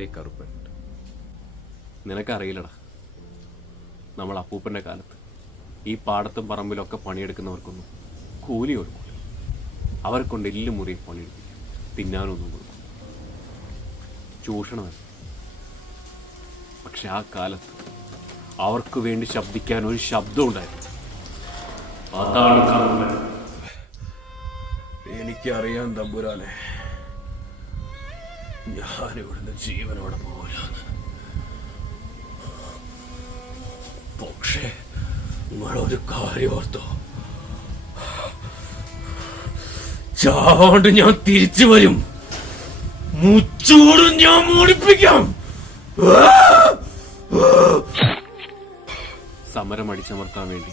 ആരേ കറുപ്പൻ. നിനക്കറിയില്ലടാ, നമ്മൾ അപ്പൂപ്പൻ്റെ കാലത്ത് ഈ പാടത്തും പറമ്പിലൊക്കെ പണിയെടുക്കുന്നവർക്കൊന്നും കൂലി കൊടുക്കില്ല. അവരെ കൊണ്ട് എല്ലും മുറി പണിയെടുപ്പിക്കും, തിന്നാനൊന്നും കൊടുക്കും. ചൂഷണമല്ല. പക്ഷെ ആ കാലത്ത് അവർക്ക് വേണ്ടി ശബ്ദിക്കാൻ ഒരു ശബ്ദം ഉണ്ടായിരുന്നു. അതാണ് കറുപ്പൻ. എനിക്കറിയാൻ തമ്പുരാനെ, ഞാനിവിടുന്ന് ജീവനോടെ പോലാന്ന്. പക്ഷേ നിങ്ങളൊരു കാര്യം ഓർത്തോ, ചാവാണ്ട് ഞാൻ തിരിച്ചു വരും. മുച്ചോടും ഞാൻ മോടിപ്പിക്കാം. സമരം അടിച്ചമർത്താൻ വേണ്ടി